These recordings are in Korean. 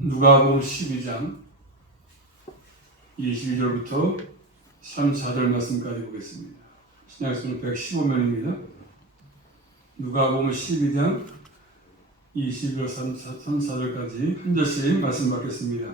누가복음 12장 22절부터 34절 말씀까지 보겠습니다. 신약성은 115면입니다. 누가복음 12장 22절 34절까지 한 절씩 말씀 받겠습니다.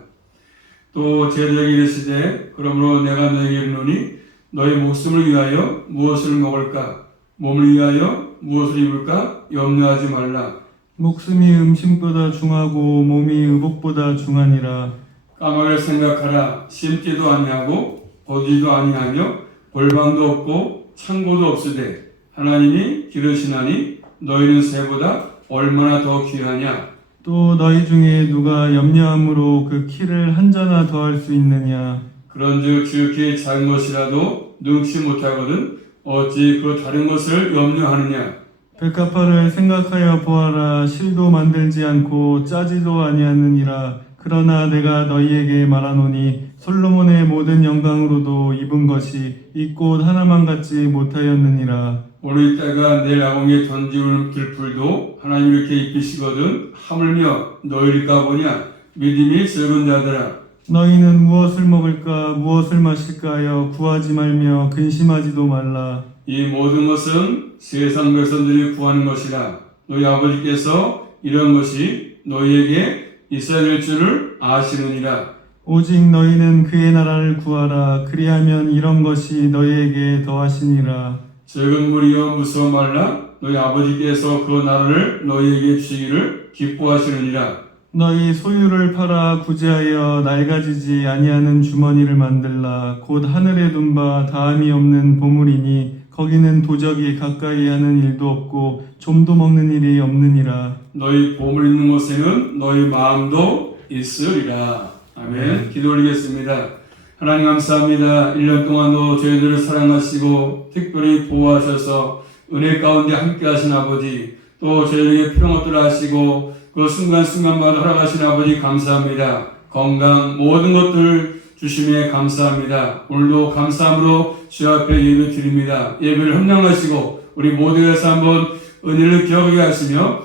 또 제자에게 이르시되 그러므로 내가 너에게 이르노니 너희 목숨을 위하여 무엇을 먹을까 몸을 위하여 무엇을 입을까 염려하지 말라 목숨이 음식보다 중하고 몸이 의복보다 중하니라. 까마를 생각하라 심지도 아니하고 거두지도 아니하며 골방도 없고 창고도 없으되 하나님이 기르시나니 너희는 새보다 얼마나 더 귀하냐 또 너희 중에 누가 염려함으로 그 키를 한 자나 더할 수 있느냐? 그런즉 지극히 작은 것이라도 능치 못하거든 어찌 그 다른 것을 염려하느냐 백합화를 생각하여 보아라. 실도 만들지 않고 짜지도 아니하느니라. 그러나 내가 너희에게 말하노니 솔로몬의 모든 영광으로도 입은 것이 이 꽃 하나만 같지 못하였느니라. 오늘 때가 내일 아궁이에 던지는 들풀도 하나님 이렇게 입히시거든 하물며 너희일까 보냐 믿음이 적은 자들아 너희는 무엇을 먹을까 무엇을 마실까 하여 구하지 말며 근심하지도 말라. 이 모든 것은 세상 백성들이 구하는 것이라 너희 아버지께서 이런 것이 너희에게 있어야 될 줄을 아시느니라 오직 너희는 그의 나라를 구하라. 그리하면 이런 것이 너희에게 더하시니라. 적은 무리여 무서워 말라 너희 아버지께서 그 나라를 너희에게 주시기를 기뻐하시느니라 너희 소유를 팔아 구제하여 낡아지지 아니하는 주머니를 만들라. 곧 하늘에 둔 바 다함이 없는 보물이니 거기는 도적이 가까이 하는 일도 없고 좀도 먹는 일이 없느니라. 너희 보물 있는 곳에는 너희 마음도 있으리라. 아멘. 기도 올리겠습니다. 하나님 감사합니다. 1년 동안도 저희들을 사랑하시고 특별히 보호하셔서 은혜 가운데 함께 하신 아버지 또 저희에게 필요한 것들을 하시고 그 순간순간마다 허락하신 아버지 감사합니다. 건강 모든 것들 주심에 감사합니다 오늘도 감사함으로 주 앞에 예배 드립니다 예배를 흠량하시고 우리 모두에서 한번 은혜를 기억하게 하시며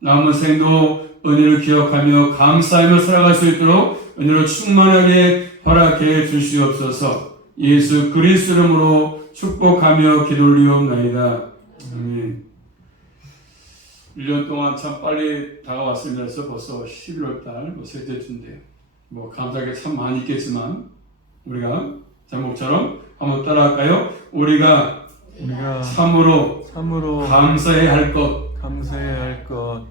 남은 생도 은혜를 기억하며 감사하며 살아갈 수 있도록 은혜로 충만하게 허락해 주시옵소서. 예수 그리스도 이름으로 축복하며 기도 올리옵나이다. 아멘. 1년 동안 참 빨리 다가왔습니다. 벌써 11월 달, 뭐 셋째 주인데, 뭐 감사하게 참 많이 있겠지만, 우리가 제목처럼 한번 따라할까요? 우리가 우리가 참으로 참으로 감사해야 할 것, 감사해야 할 것.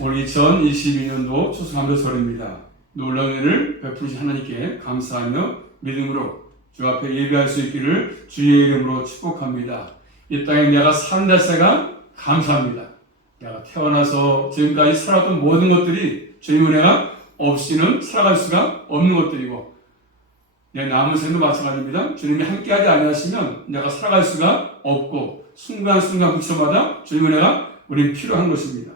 올 2022년도 추수감사절입니다. 놀라운 은혜를 베푸신 하나님께 감사하며 믿음으로 주 앞에 예배할 수 있기를 주의 이름으로 축복합니다. 이 땅에 내가 사는 데서가 감사합니다. 내가 태어나서 지금까지 살았던 모든 것들이 주의 은혜가 없이는 살아갈 수가 없는 것들이고 내 남은 생도 마찬가지입니다. 주님이 함께하지 아니하시면 내가 살아갈 수가 없고 순간순간 부처마다 주의 은혜가 우린 필요한 것입니다.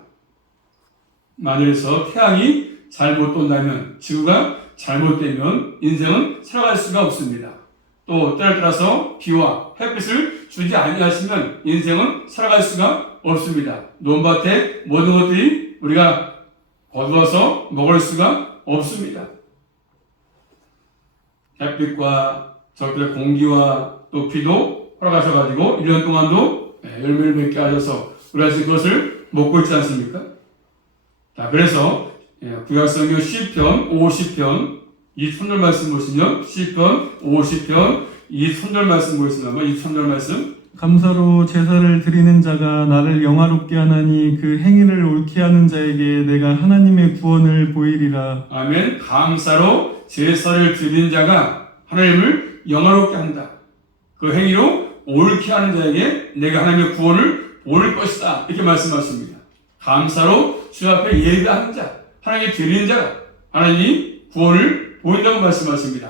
만일에서 태양이 잘못 돈다면 지구가 잘못되면 인생은 살아갈 수가 없습니다. 또 때를 따라서 비와 햇빛을 주지 아니하시면 인생은 살아갈 수가 없습니다. 논밭에 모든 것들이 우리가 거두어서 먹을 수가 없습니다. 햇빛과 적들의 공기와 또 비도 허락하셔가지고 1년 동안도 네, 열매를 맺게 하셔서 우리가 지금 그것을 먹고 있지 않습니까? 자, 그래서 예, 구약성경 10편, 50편 이 손절 말씀 보시면 10편, 50편 이 손절 말씀 보시면 한번 이 손절 말씀 감사로 제사를 드리는 자가 나를 영화롭게 하나니 그 행위를 옳게 하는 자에게 내가 하나님의 구원을 보이리라. 아멘 감사로 제사를 드린 자가 하나님을 영화롭게 한다. 그 행위로 옳게 하는 자에게 내가 하나님의 구원을 보일 것이다. 이렇게 말씀하십니다. 감사로 주 앞에 예배하는 자, 하나님께 드리는 자가 하나님이 구원을 보인다고 말씀하십니다.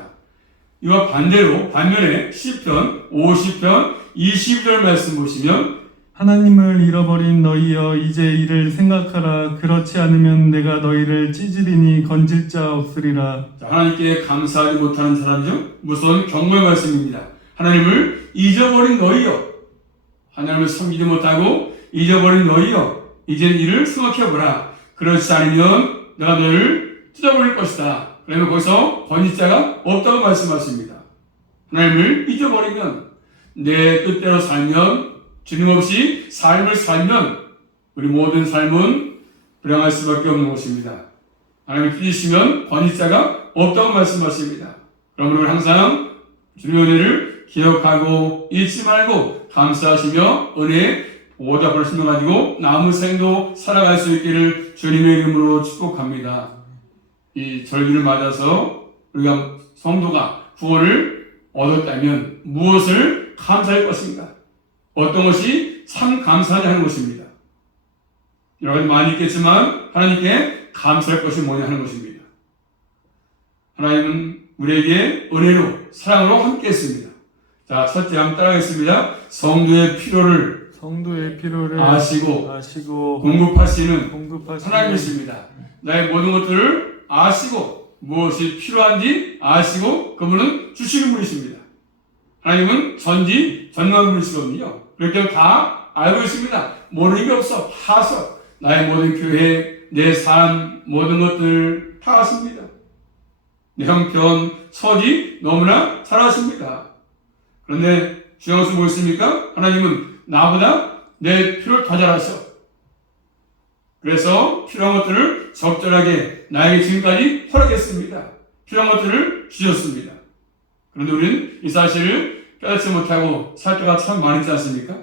이와 반대로 반면에 10편, 50편, 22절 말씀 보시면 하나님을 잃어버린 너희여 이제 이를 생각하라 그렇지 않으면 내가 너희를 찌질이니 건질 자 없으리라 자, 하나님께 감사하지 못하는 사람이죠. 무서운 경고의 말씀입니다. 하나님을 잊어버린 너희여. 하나님을 섬기지 못하고 잊어버린 너희여. 이제 이를 생각해보라. 그렇지 않으면 내가 너를 찢어버릴 것이다. 그러면 거기서 번지자가 없다고 말씀하십니다. 하나님을 잊어버리면 내 뜻대로 살면 주님 없이 삶을 살면 우리 모든 삶은 불행할 수밖에 없는 것입니다. 하나님을 잊으시면 번지자가 없다고 말씀하십니다. 그러므로 항상 주님의 은혜를 기억하고 잊지 말고 감사하시며 은혜의 보답을 신명가지고 남은 생도 살아갈 수 있기를 주님의 이름으로 축복합니다. 이 절기를 맞아서 우리가 성도가 구원을 얻었다면 무엇을 감사할 것인가? 어떤 것이 참 감사하지 하는 것입니다. 여러 가지 많이 있겠지만 하나님께 감사할 것이 뭐냐 하는 것입니다. 하나님은 우리에게 은혜로 사랑으로 함께 했습니다. 자, 첫째 한번 따라하겠습니다. 성도의 필요를 성도의 필요를 아시고 아시고 공급하시는 공급하시는 하나님이십니다. 나의 모든 것들을 아시고 무엇이 필요한지 아시고 그분은 주시는 분이십니다. 하나님은 전지. 그렇기 때문에 다 알고 있습니다. 모르는 게 없어. 파서 나의 모든 교회, 내 삶, 모든 것들 다 아십니다. 내 형편, 처지 너무나 잘 아십니다. 그런데 중요한 것은 무엇입니까? 하나님은 나보다 내 필요를 더잘 아셔. 그래서 필요한 것들을 적절하게 나에게 지금까지 허락했습니다. 필요한 것들을 주셨습니다. 그런데 우리는 이 사실을 깨닫지 못하고 살 때가 참 많이 있지 않습니까?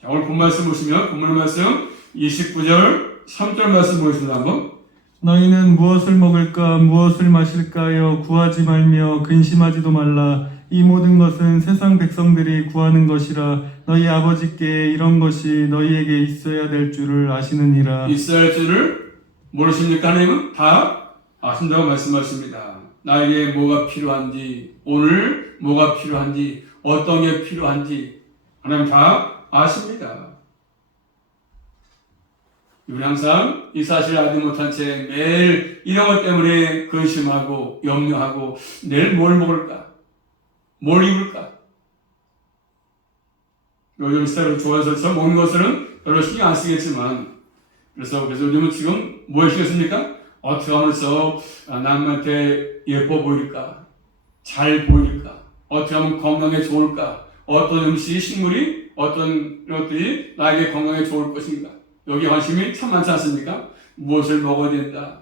자, 오늘 본 말씀 보시면, 본문 말씀 29절, 3절 말씀 보겠습니다. 한번. 너희는 무엇을 먹을까 무엇을 마실까요 구하지 말며 근심하지도 말라 이 모든 것은 세상 백성들이 구하는 것이라 너희 아버지께 이런 것이 너희에게 있어야 될 줄을 아시느니라 있어야 할 줄을 모르십니까? 하나님은 다 아신다고 말씀하십니다. 나에게 뭐가 필요한지, 오늘 뭐가 필요한지, 어떤 게 필요한지, 하나님 다 아십니다. 우리 항상 이 사실을 알지 못한 채 매일 이런 것 때문에 근심하고 염려하고 내일 뭘 먹을까? 뭘 입을까? 요즘 스타일을 좋아해서 저 먹는 것은 별로 신경 안 쓰겠지만 그래서 그래서 요즘은 지금 뭐 시겠습니까? 어떻게 하면서 아, 남한테 예뻐 보일까? 잘 보일까? 어떻게 하면 건강에 좋을까? 어떤 음식, 식물이 어떤 것들이 나에게 건강에 좋을 것인가? 여기 관심이 참 많지 않습니까? 무엇을 먹어야 된다.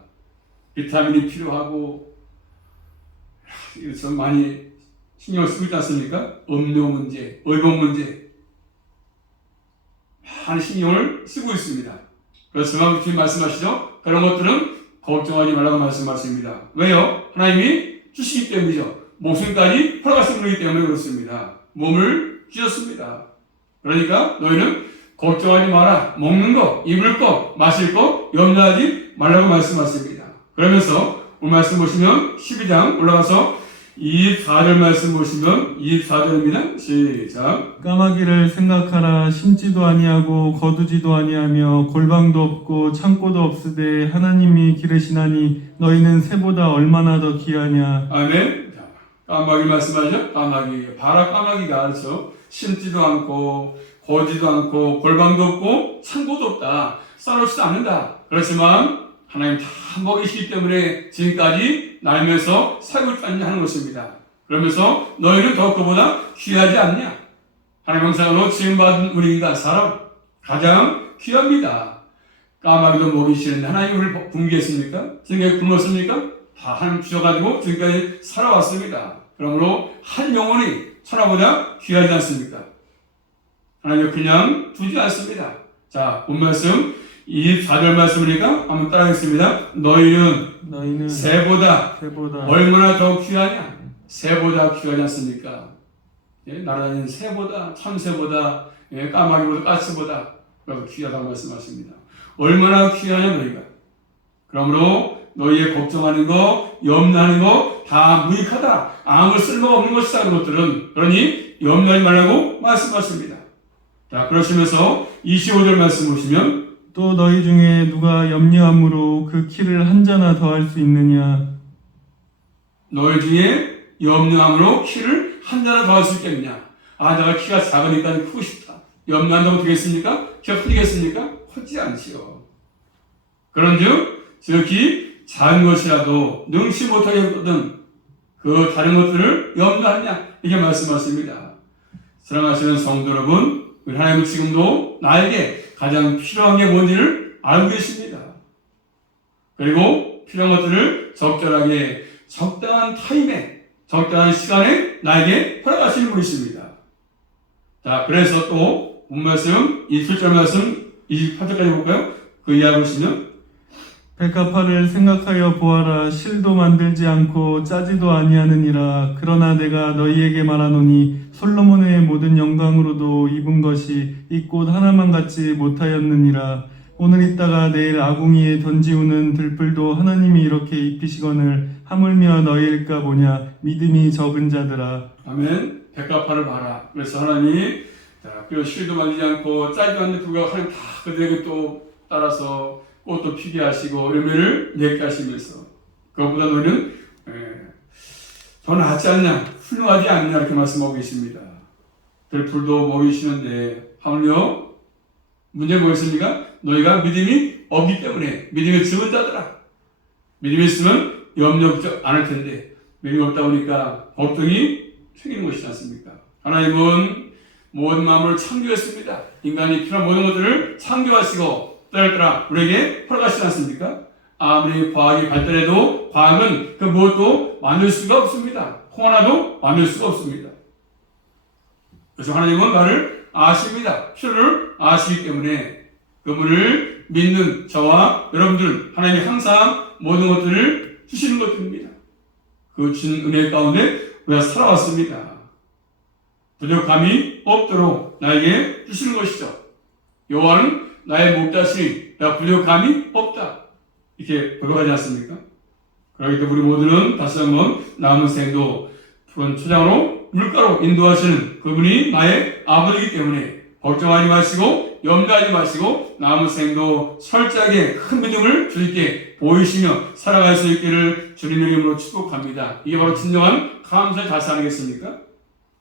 비타민이 필요하고 그래서 많이 신경을 쓰고 있지 않습니까? 음료 문제, 의복 문제 많은 신경을 쓰고 있습니다. 그렇지만 주님 말씀하시죠? 그런 것들은 걱정하지 말라고 말씀하십니다. 왜요? 하나님이 주시기 때문이죠. 목숨까지 허락하신 분이기 때문에 그렇습니다. 몸을 주셨습니다. 그러니까 너희는 걱정하지 마라. 먹는 거, 입을 거, 마실 거 염려하지 말라고 말씀하십니다. 그러면서 오늘 말씀 보시면 12장 올라가서 24절 말씀 보시면 24절입니다. 시작. 까마귀를 생각하라 심지도 아니하고 거두지도 아니하며 골방도 없고 창고도 없으되 하나님이 기르시나니 너희는 새보다 얼마나 더 귀하냐 아멘. 자, 까마귀 말씀하죠? 까마귀. 바라 까마귀가 그렇죠. 심지도 않고, 거지도 않고, 골방도 없고, 창고도 없다. 쌓아놓지도 않는다. 그렇지만, 하나님 다 먹이시기 때문에 지금까지 살고 있다는 하는 것입니다. 그러면서 너희는 더 그보다 귀하지 않냐? 하나님 형상으로 지음받은 우리 인간 사람, 가장 귀합니다. 까마귀도 먹이시는데 하나님 우리를 굶기겠습니까? 지금까지 굶었습니까? 다 하나님 주셔가지고 지금까지 살아왔습니다. 그러므로 한 영혼이 천하보다 귀하지 않습니까? 하나님 그냥 두지 않습니다. 자, 본 말씀 24절 말씀이니까 한번 따라하겠습니다. 너희는 너희는 새보다 새보다 얼마나 더 귀하냐? 새보다 귀하지 않습니까? 예, 날아다니는 새보다, 참새보다, 예, 까마귀보다, 까치보다 그래서 귀하다고 말씀하십니다. 얼마나 귀하냐 너희가. 그러므로 너희의 걱정하는 거, 염려하는 거 다 무익하다. 아무 쓸모가 없는 것이다. 그런 것들은 그러니 염려하지 말라고 말씀하십니다. 자 그러시면서 25절 말씀 보시면 또 너희 중에 누가 염려함으로 그 키를 한 자나 더할 수 있느냐 너희 중에 염려함으로 키를 한 자나 더할 수 있겠느냐? 아, 내가 키가 작으니까 크고 싶다. 염려한다고 되겠습니까? 키가 커지겠습니까? 커지지 않지요. 그런즉 지극히 작은 것이라도 능치 못하겠거든 그 다른 것들을 염려하냐 이게 말씀하십니다. 사랑하시는 성도 여러분, 우리 하나님은 지금도 나에게 가장 필요한 게 뭔지를 알고 계십니다. 그리고 필요한 것들을 적절하게 적당한 타임에 적당한 시간에 나에게 허락하시는 분이십니다. 자, 그래서 또 본 말씀 27절 말씀 28절까지 볼까요? 그 이하고 보시면 백합화를 생각하여 보아라 실도 만들지 않고 짜지도 아니하느니라 그러나 내가 너희에게 말하노니 솔로몬의 모든 영광으로도 입은 것이 이 꽃 하나만 같지 못하였느니라 오늘 있다가 내일 아궁이에 던지우는 들불도 하나님이 이렇게 입히시거늘 하물며 너희일까 보냐 믿음이 적은 자들아 아멘. 백합화를 봐라. 그래서 하나님이 자, 그리고 실도 만지지 않고 짜지도 않는 불과 하나님 다 그들에게 또 따라서 꽃도 피게 하시고 열매를 맺게 하시면서 그것보다 너희는 예, 더 낫지 않냐 훌륭하지 않냐 이렇게 말씀하고 계십니다. 들풀도 먹이시는데 하물며 문제가 뭐였습니까? 너희가 믿음이 없기 때문에 믿음이 적은 자들아 믿음이 있으면 염려하지 않을 텐데 믿음이 없다 보니까 걱정이 생기는 것이지 않습니까? 하나님은 모든 마음을 창조했습니다. 인간이 필요한 모든 것들을 창조하시고 따라 우리에게 허락하시지 않습니까? 아무리 과학이 발달해도 과학은 그 무엇도 만들 수가 없습니다. 콩 하나도 만들 수가 없습니다. 그래서 하나님은 나를 아십니다. 필요를 아시기 때문에 그분을 믿는 저와 여러분들 하나님이 항상 모든 것들을 주시는 것들입니다. 그 주신 은혜 가운데 우리가 살아왔습니다. 부족함이 없도록 나에게 주시는 것이죠. 여호와는 나의 목자시니 나 부족함이 없다. 이렇게 고백하지 않습니까? 그렇기 때문에 우리 모두는 다시 한번 남은 생도 푸른 초장으로 물가로 인도하시는 그분이 나의 아버지이기 때문에 걱정하지 마시고 염려하지 마시고 남은 생도 철저하게 큰 믿음을 주님께 보이시며 살아갈 수 있기를 주님의 이름으로 축복합니다. 이게 바로 진정한 감사의 자세 아니겠습니까?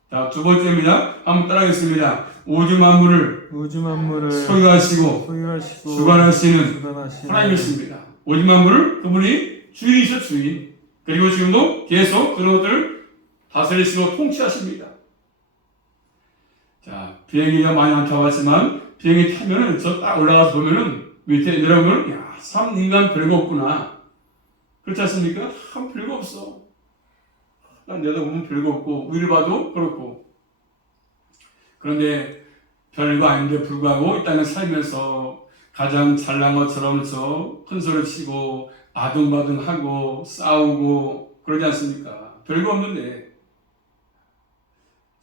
자, 두 번째입니다. 한번 따라하겠습니다. 우주 만물을 우주 만물을 소유하시고 소유하시고 주관하시는 주관하시는 하나님이십니다. 오직 만물을 그분이 주인이셔 주인. 그리고 지금도 계속 그런 것들을 다스리시고 통치하십니다. 자, 비행기가 많이 안 타봤지만 비행기 타면은 저 딱 올라가서 보면은 밑에 내려오면 야, 참 인간 별거 없구나. 그렇지 않습니까? 참 별거 없어. 난 내다보면 별거 없고 위를 봐도 그렇고. 그런데 별거 아닌데 불구하고 이 땅에 살면서 가장 잘난 것처럼 저 큰 소리 치고 아둥바둥하고 싸우고 그러지 않습니까? 별거 없는데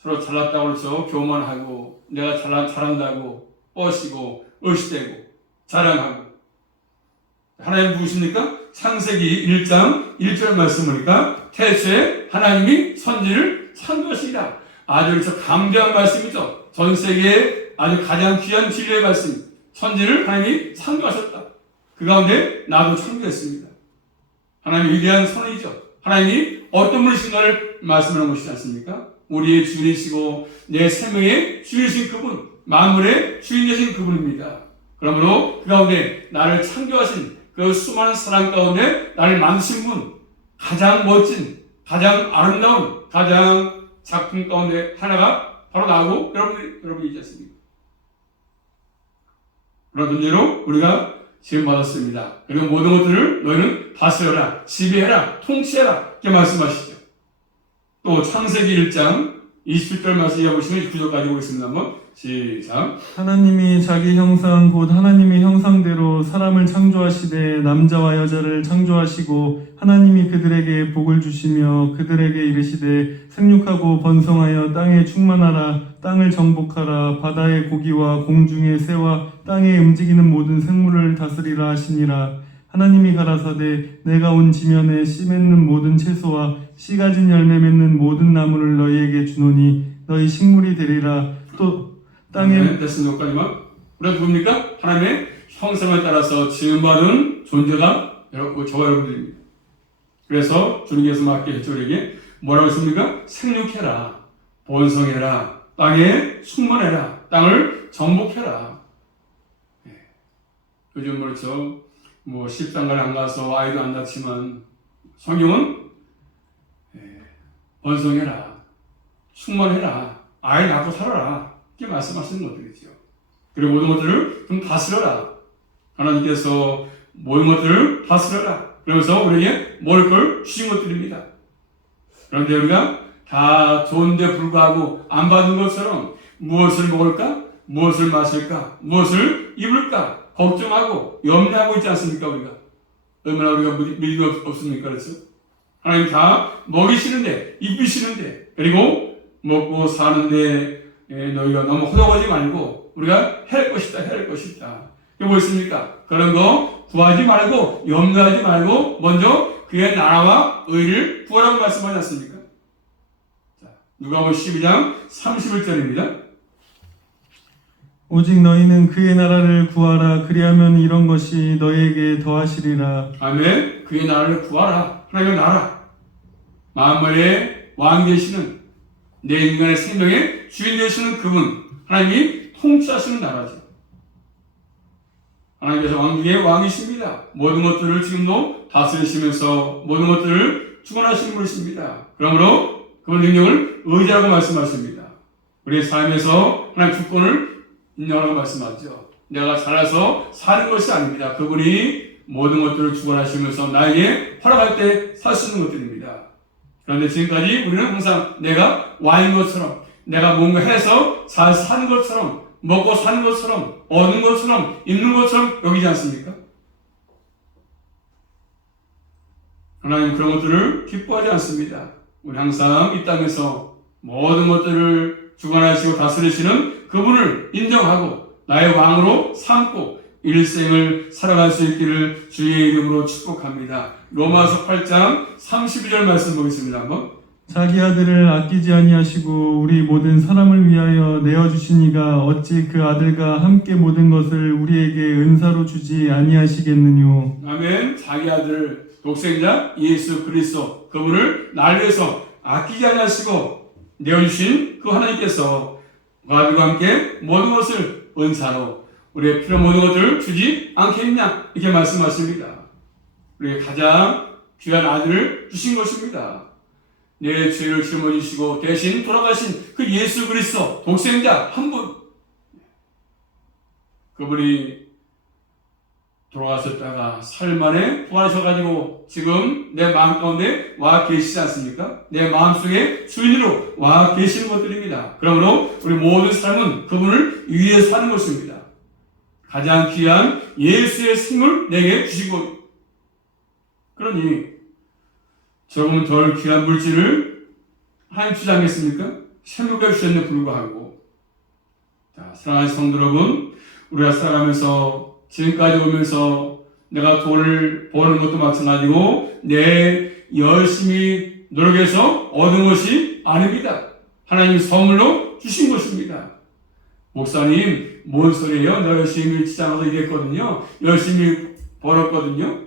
서로 잘났다고 해서 교만하고 내가 잘나, 잘한다고 뻐시고 의시되고 자랑하고 하나님 누구십니까? 창세기 1장 1절 말씀 보니까 태초에 하나님이 선지를 창조하시리라 아주 그래서 강조한 말씀이죠 전 세계에 아주 가장 귀한 진리의 말씀 천지를 하나님이 창조하셨다. 그 가운데 나도 창조했습니다. 하나님 위대한 선이죠. 하나님이 어떤 분이신가를 말씀하는 것이지 않습니까? 우리의 주인이시고 내 생명의 주인이신 그분, 만물의 주인 되신 그분입니다. 그러므로 그 가운데 나를 창조하신 그 수많은 사랑 가운데 나를 만드신 분, 가장 멋진, 가장 아름다운, 가장 작품 가운데 하나가 바로 나하고 여러분, 여러분이지 않습니까? 그런 문제로 우리가 지금 받았습니다. 그리고 모든 것들을 너희는 다스려라, 지배해라, 통치해라 이렇게 말씀하시죠. 또 창세기 1장 27절 말씀 이어보시면 구절까지 보겠습니다. 한번 시작. 하나님이 자기 형상 곧 하나님의 형상대로 사람을 창조하시되 남자와 여자를 창조하시고 하나님이 그들에게 복을 주시며 그들에게 이르시되 생육하고 번성하여 땅에 충만하라 땅을 정복하라 바다의 고기와 공중의 새와 땅에 움직이는 모든 생물을 다스리라 하시니라 하나님이 가라사대 내가 온 지면에 씨 맺는 모든 채소와 씨 가진 열매 맺는 모든 나무를 너희에게 주노니 너희 식물이 되리라 또 땅에 네, 됐습니다. 여기까지만. 우리가 누굽니까? 하나님의 형상을 따라서 지음받은 존재가 여러분, 저와 여러분들입니다. 그래서 주님께서 맡기셨죠, 우리에게 뭐라고 했습니까? 생육해라, 번성해라, 땅에 충만해라, 땅을 정복해라. 네. 요즘 그렇죠. 뭐 십상가를 안 가서 아이도 안 낳지만 성경은 예, 번성해라, 충만해라, 아이 낳고 살아라 이렇게 말씀하시는 것들이죠. 그리고 모든 것들을 좀 다스려라. 하나님께서 모든 것들을 다스려라. 그러면서 우리에게 먹을 걸 주신 것들입니다. 그런데 우리가 다 좋은데 불구하고 안 받은 것처럼 무엇을 먹을까? 무엇을 마실까? 무엇을 입을까? 걱정하고 염려하고 있지 않습니까, 우리가? 얼마나 우리가 없- 없습니까, 그렇죠? 하나님 다 먹이시는데, 입히시는데, 그리고 먹고 사는데 예, 너희가 너무 허덕하지 말고 우리가 해할 것이다, 해할 것이다. 이게 뭐 있습니까? 그런 거 구하지 말고 염려하지 말고 먼저 그의 나라와 의를 구하라고 말씀하지 않습니까? 자, 누가복음 12장 31절입니다. 오직 너희는 그의 나라를 구하라 그리하면 이런 것이 너희에게 더하시리라 아멘. 그의 나라를 구하라. 하나님의 나라. 만물의 왕 되시는 내 인간의 생명의 주인 되시는 그분. 하나님이 통치하시는 나라죠. 하나님께서 왕중의 왕이십니다. 모든 것들을 지금도 다스리시면서 모든 것들을 주관하시는 분이십니다. 그러므로 그 능력을 의지하고 말씀하십니다. 우리의 삶에서 하나님 주권을 라고 말씀하죠. 내가 살아서 사는 것이 아닙니다. 그분이 모든 것들을 주관하시면서 나에게 허락할 때 살 수 있는 것들입니다. 그런데 지금까지 우리는 항상 내가 왕인 것처럼 내가 뭔가 해서 잘 사는 것처럼 먹고 사는 것처럼 얻는 것처럼 있는 것처럼 여기지 않습니까? 하나님 그런 것들을 기뻐하지 않습니다. 우리 항상 이 땅에서 모든 것들을 주관하시고 다스리시는 그분을 인정하고 나의 왕으로 삼고 일생을 살아갈 수 있기를 주의 이름으로 축복합니다. 로마서 8장 32절 말씀 보겠습니다. 한번. 자기 아들을 아끼지 아니하시고 우리 모든 사람을 위하여 내어 주시니가 어찌 그 아들과 함께 모든 것을 우리에게 은사로 주지 아니하시겠느뇨 아멘. 자기 아들 독생자 예수 그리스도 그분을 날 위해서 아끼지 아니하시고 내어주신 그 하나님께서 그 아들과 함께 모든 것을 은사로 우리의 필요 모든 것들을 주지 않겠냐 이렇게 말씀하십니다. 우리의 가장 귀한 아들을 주신 것입니다. 내 죄를 짊어지시고 대신 돌아가신 그 예수 그리스도 독생자 한 분. 그분이 돌아가셨다가 살 만에 부활하셔가지고 지금 내 마음 가운데 와 계시지 않습니까? 내 마음속에 주인으로 와 계시는 것들입니다. 그러므로 우리 모든 삶은 그분을 위해 사는 것입니다. 가장 귀한 예수의 생을 내게 주시고 그러니 조금 덜 귀한 물질을 하나님 주지 않겠습니까? 생명가 주셨는데 불구하고 자, 사랑하는 성도 여러분 우리가 살아가면서 지금까지 오면서 내가 돈을 버는 것도 마찬가지고 내 열심히 노력해서 얻은 것이 아닙니다. 하나님 선물로 주신 것입니다. 목사님, 뭔 소리예요? 나 열심히 지장해서 일했거든요. 열심히 벌었거든요.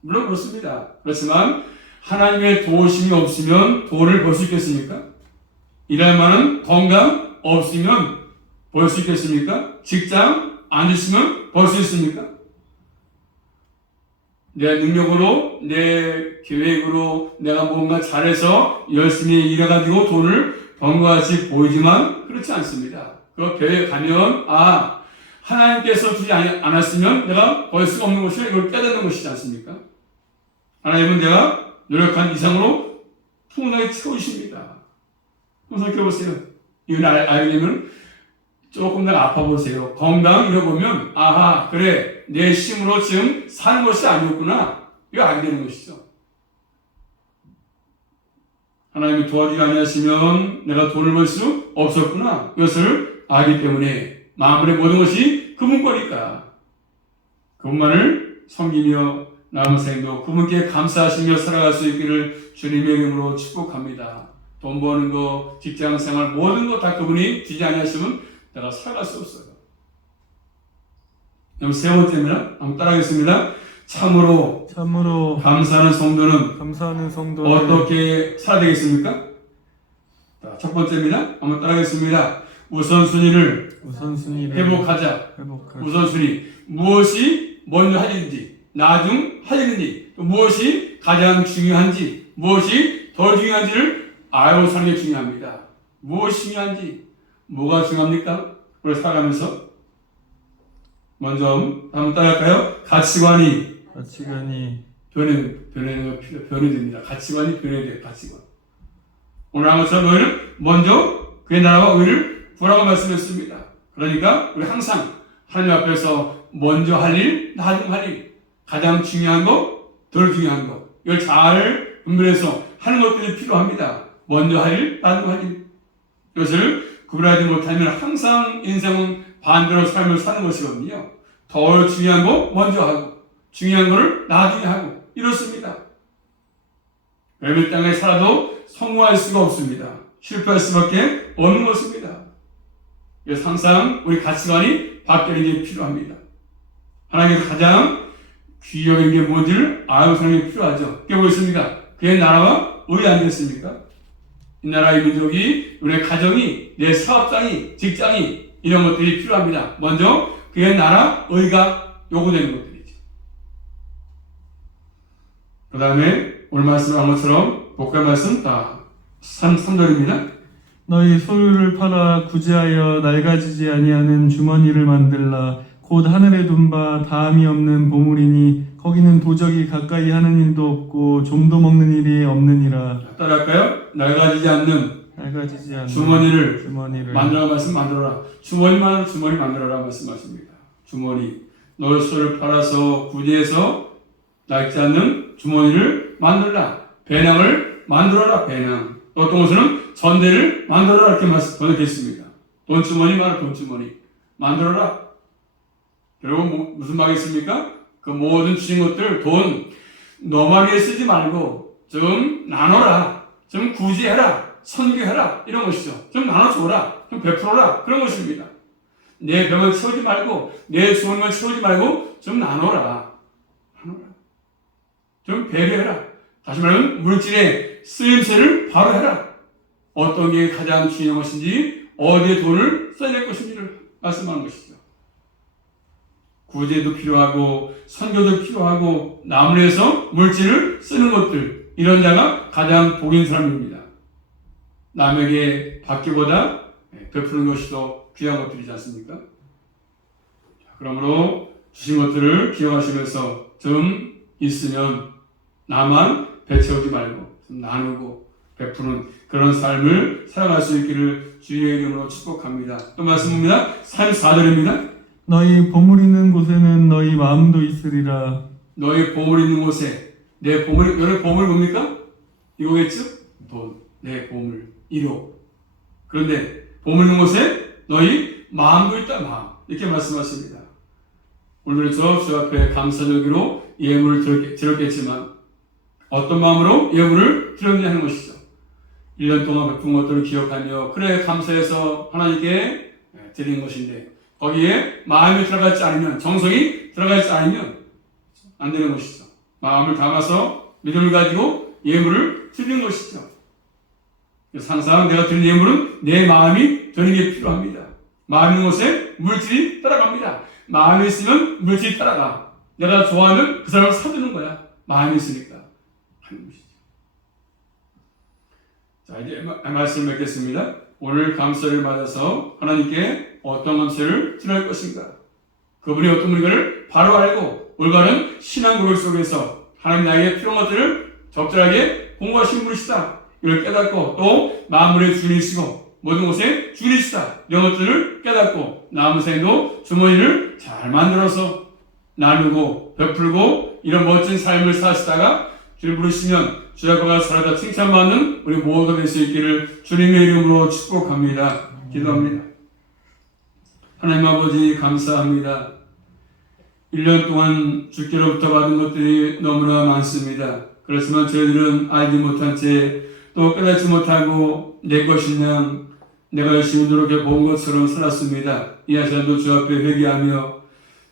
물론 그렇습니다. 그렇지만 하나님의 도우심이 없으면 돈을 벌 수 있겠습니까? 일할 만한 건강 없으면 벌 수 있겠습니까? 직장 안 주시면 벌 수 있습니까? 내 능력으로, 내 계획으로 내가 뭔가 잘해서 열심히 일해가지고 돈을 번 것 같이 보이지만 그렇지 않습니다. 그 교회 가면, 아, 하나님께서 주지 않- 않았으면 내가 벌 수가 없는 것이라 이걸 깨닫는 것이지 않습니까? 하나님은 내가 노력한 이상으로 풍성하게 채우십니다. 한번 생각해보세요. 이건 알, 알려면 조금 더 아파 보세요. 건강 잃어보면, 아하, 그래, 내 힘으로 지금 사는 것이 아니었구나. 이거 알게 되는 것이죠. 하나님이 도와주지 아니하시면 내가 돈을 벌 수 없었구나. 이것을 알기 때문에 마음의 모든 것이 그분 거니까. 그분만을 섬기며 남은 생도 그분께 감사하시며 살아갈 수 있기를 주님의 이름으로 축복합니다. 돈 버는 거, 직장 생활, 모든 거 다 그분이 주지 아니하시면 내가 살아갈 수 없어요. 그럼 세 번째입니다. 한번 따라하겠습니다. 참으로 참으로 감사하는 성도는 감사하는 성도는 어떻게 살아야 되겠습니까? 자, 첫 번째입니다. 한번 따라하겠습니다. 우선순위를 우선순위를 회복하자. 회복하자 우선순위. 무엇이 먼저 할 일인지, 나중 또 무엇이 가장 중요한지, 무엇이 더 중요한지를 알고 사는 게 중요합니다. 무엇이 중요한지, 뭐가 중요합니까? 우리 살아가면서 먼저 한번 따라할까요? 가치관이 가치관이 변해, 변해 됩니다. 가치관이 변해돼요, 가치관. 오늘 한 것처럼 너희는 먼저 그의 나라와 의를 구하라고 말씀했습니다. 그러니까 우리 항상 하나님 앞에서 먼저 할 일, 나중 할 일, 가장 중요한 거, 덜 중요한 거, 이걸 잘 분별해서 하는 것들이 필요합니다. 먼저 할 일, 나중 할 일. 이것을 구분하지 못하면 항상 인생은 반대로 삶을 사는 것이거든요. 더 중요한 거 먼저 하고, 중요한 거를 나중에 하고, 이렇습니다. 멸물 땅에 살아도 성공할 수가 없습니다. 실패할 수밖에 없는 것입니다. 그래서 항상 우리 가치관이 바뀌는 게 필요합니다. 하나님께서 가장 귀여운 게 뭔지를 사는 게 필요하죠. 그게 뭐있습니까 그의 나라와 의리 아니겠습니까? 이 나라의 민족이, 우리의 가정이, 내 사업장이, 직장이, 이런 것들이 필요합니다. 먼저 그의 나라, 의가 요구되는 것들이죠. 그 다음에 오늘 말씀한 것처럼 복귀 말씀 다 3, 3절입니다. 너희 소유를 팔아 구제하여 낡아지지 아니하는 주머니를 만들라 곧 하늘에 둔 바 다함이 없는 보물이니 거기는 도적이 가까이 하는 일도 없고 좀도 먹는 일이 없느니라 따라할까요? 낡아지지 않는 낡아지지 않는 주머니를 주머니를 만들어 말씀 만들어라. 주머니만 주머니 만들어라 말씀하십니다. 주머니. 너의 소를 팔아서 구제해서 낡지 않는 주머니를 만들라. 배낭을 만들어라. 배낭. 어떤 것은 전대를 만들어라. 이렇게 말씀 번역했습니다. 돈 주머니 말아 돈 주머니. 만들어라. 결국 뭐- 무슨 말이겠습니까? 그 모든 주신 것들 돈 너만 위해 쓰지 말고 좀 나눠라. 좀 구제해라. 선교해라. 이런 것이죠. 좀 나눠줘라. 좀 베풀어라. 그런 것입니다. 내 병을 채우지 말고, 내 좋은 걸 채우지 말고, 좀 나눠라. 나눠라. 좀 배려해라. 다시 말하면, 물질의 쓰임새를 바로 해라. 어떤 게 가장 중요한 것인지, 어디에 돈을 써야 될 것인지를 말씀하는 것이죠. 구제도 필요하고, 선교도 필요하고, 위해서 물질을 쓰는 것들, 이런 자가 가장 복인 사람입니다. 남에게 받기보다 베푸는 것이 더 귀한 것들이지 않습니까? 자, 그러므로 주신 것들을 기억하시면서 좀 있으면 나만 배채우지 말고 좀 나누고 베푸는 그런 삶을 살아갈 수 있기를 주의 이름으로 축복합니다. 또 말씀입니다. 34절입니다. 너희 보물 있는 곳에는 너희 마음도 있으리라 너희 보물 있는 곳에 내 보물, 너의 보물 뭡니까? 이거겠죠? 돈, 내 보물, 이로. 그런데 보물 있는 곳에 너희 마음도 있다, 마음. 이렇게 말씀하십니다. 오늘 저주 앞에 감사적으로 예물을 드렸- 드렸겠지만 어떤 마음으로 예물을 드렸냐 하는 것이죠. 1년 동안 베푼 것들을 기억하며 그래 감사해서 하나님께 드린 것인데 거기에 마음이 들어가지 않으면 정성이 들어가지 않으면 안 되는 것이죠. 마음을 담아서 믿음을 가지고 예물을 드리는 것이죠. 그래서 항상 내가 드린 예물은 내 마음이 되는 게 필요합니다. 마음 있는 곳에 물질이 따라갑니다. 마음이 있으면 물질이 따라가. 내가 좋아하는 그 사람을 사주는 거야. 마음이 있으니까. 하는 것이죠. 자, 이제 마- 말씀을 맺겠습니다. 오늘 감사를 받아서 하나님께 어떤 감사를 드릴 것인가? 그분이 어떤 분인가를 바로 알고 올바른 신앙 고백 속에서 하나님 나에게 필요한 것들을 적절하게 공부하신 분이시다. 이걸 깨닫고 또 마음의 주인이시고 모든 곳에 주인이시다. 이런 것들을 깨닫고 남은 생도 주머니를 잘 만들어서 나누고 베풀고 이런 멋진 삶을 사시다가 주님 부르시면 주 앞에 살아다 칭찬받는 우리 모두가 될 수 있기를 주님의 이름으로 축복합니다. 기도합니다. 하나님 아버지 감사합니다. 1년 동안 주께로부터 받은 것들이 너무나 많습니다. 그렇지만 저희들은 알지 못한 채 또 깨닫지 못하고 내 것이냐 내가 열심히 노력해 본 것처럼 살았습니다. 이 아시안도 주 앞에 회개하며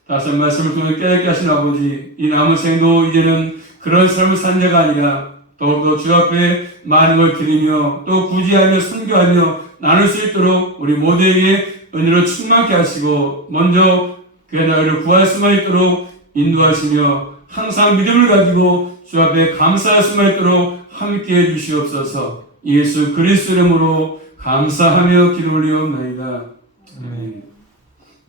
다시 말씀을 통해 깨닫게 하신 아버지 이 남은 생도 이제는 그런 삶을 산 자가 아니라 더욱더 주 앞에 많은 걸 드리며 또 구제하며 선교하며 나눌 수 있도록 우리 모두에게 은혜로 충만케 하시고 먼저 그의 나라를 구할 수만 있도록 인도하시며 항상 믿음을 가지고 주 앞에 감사할 수만 있도록 함께 해 주시옵소서 예수 그리스도 이름으로 감사하며 기도 올리옵나이다. 아멘.